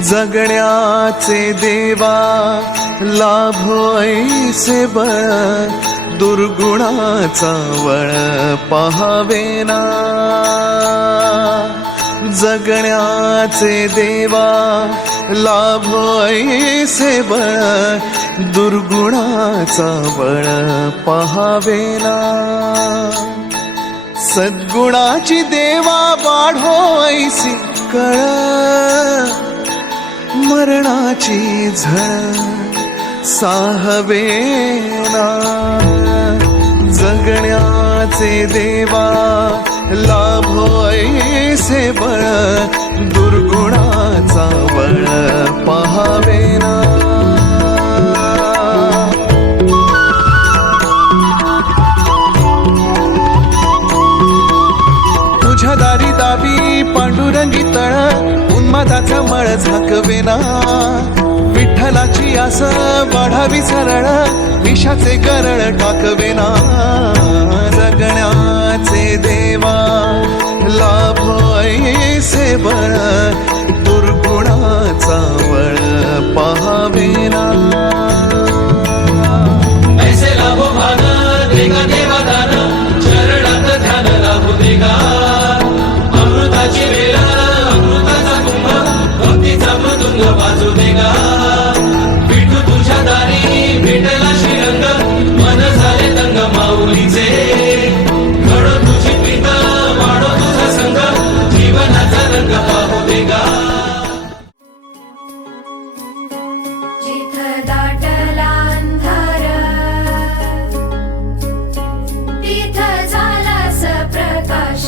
जगण्याचे देवा लाभो ऐसे बळ, दुर्गुणाचा वळ पहावेना. जगण्याचे देवा लाभो ऐसे बळ, दुर्गुणाचा बळ पहावेना. सद्गुणाची देवा वाढो ऐसी कळ, मरणाची झळ साहवेना. जगण्याचे देवा लाभो ऐसे बळ, दुर्गुणाचा बळ पहावेना. तुझ्या दारी दावी पांडुरंगी तळ, उन्मादाचा मळ झाकवेना. विठ्ठलाची आस वाढावी सरळ, विषाचे गरळ टाकवेना. जगण्याचे देवा लाभो ऐसे बळ, दुर्गुणाचा बळ पहावेना. ऐसे लाभो भान देगा देवा दान, चरणात ध्यान लाभो देगा. अमृताची वेळ अमृताचा कुंभ, भक्तीचा मृदुंग वाजू देगा. विठू तुझ्या दारी भेटला श्रीरंग, मन झाले दंग माऊलीचे. घडो तुझी प्रीत वाढो तुझा संग, जीवनाचा रंग पाहू देगा. जिथं दाटला अंधार, तिथं झालास प्रकाश.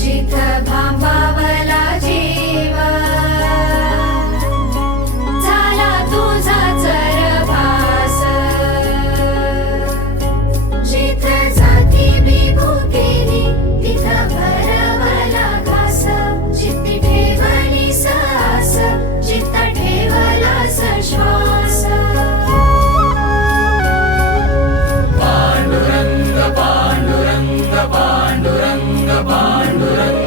जिथं भांबावला जीव, झाला तुझा चरभास. जिथं जाती विभूतेने, तिथं भरवला घास. जिथे ठेवलीस आस, जिथं ठेवलास श्वास. पांडुरंग पांडुरंग पांडुरंग पांडुरंग.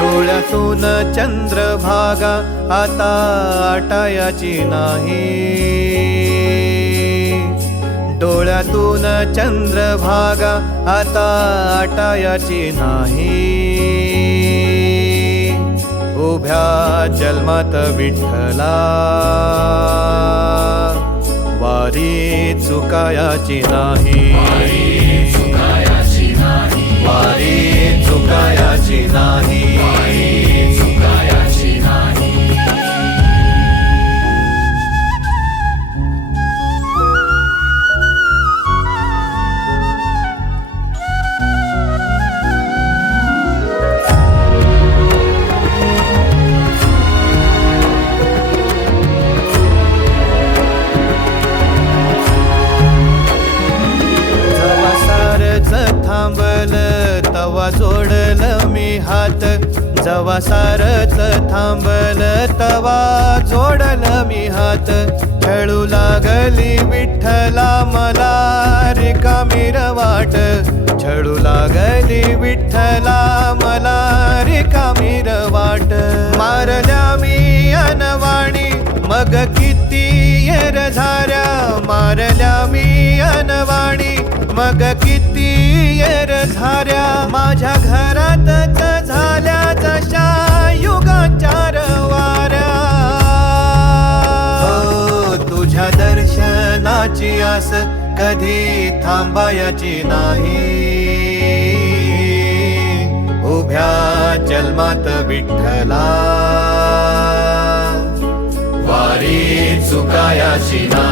डोळ्यातून चंद्रभागा आता आटायाची नाही. डोळ्यातून चंद्रभागा आता आटायाची नाही. उभ्या जन्मात विठ्ठला वारी चुकायाची नाही. वारी चुकायाची नाही. थांबल तवा जोडल मी हात. जवा सारच थांबल तवा जोडल मी हात. खेळू लागली विठ्ठला मला रिकामी वाट. छळू लागली विठ्ठला मला रिकामी वाट. मारल्या मी अनवाणी मग किती येर झाऱ्या. मारल्या मी अनवाणी मग किती येर झाऱ्या. माझ्या घरातच झाल्या जशा युगांच्या वाऱ्या. तुझ्या दर्शनाची आस कधी थांबायची नाही. उभ्या जन्मात विठ्ठला वारी चुकायाची नाही.